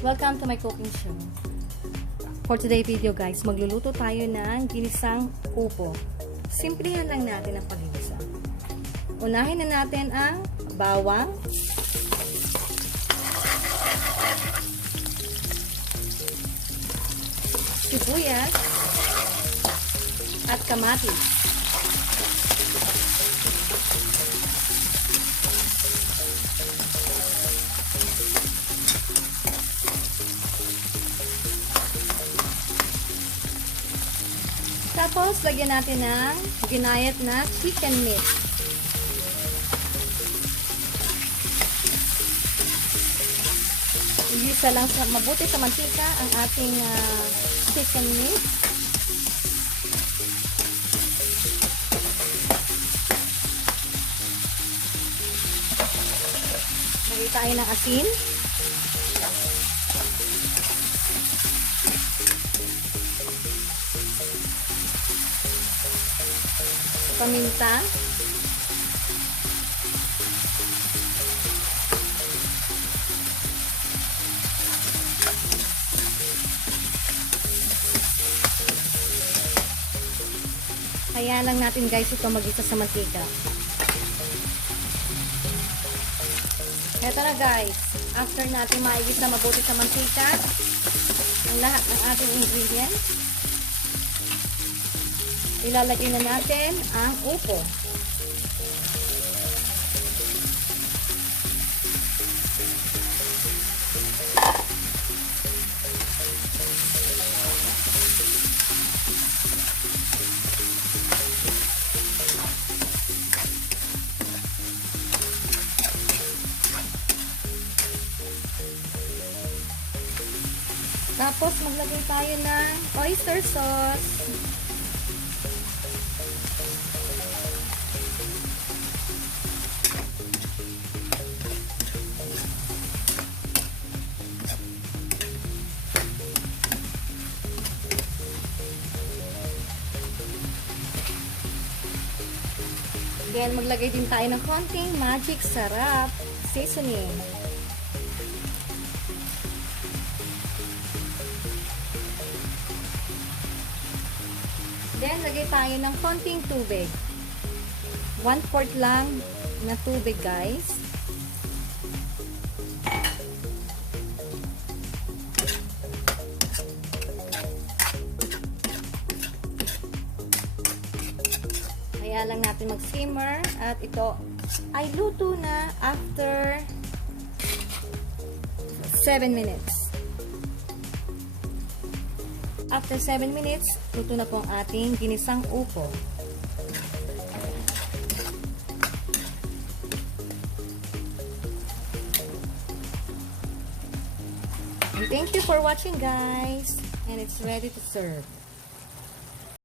Welcome to my cooking show. For today video guys, magluluto tayo ng ginisang upo. Simplihan lang natin ang pagigisa. Unahin na natin ang bawang, sibuyas, at kamatis. Tapos, lagyan natin ng ginayat na chicken meat. Igisa lang sa mabuti sa mantika ang ating ah, chicken meat. Lagay tayo ng asin. Paminta, Kaya lang natin guys ito magisa sa mantika. Ito na guys. After natin maigisa mabuti sa mantika, ang lahat ng ating ingredients, ilalagay na natin ang upo. Tapos maglagay tayo ng oyster sauce. Then, maglagay din tayo ng konting magic sarap seasoning. Then, lagay tayo ng konting tubig. 1 quart lang na tubig, guys. Kaya lang natin mag-simmer at ito ay luto na after 7 minutes. After 7 minutes, luto na po ang ating ginisang upo. And thank you for watching guys. And it's ready to serve.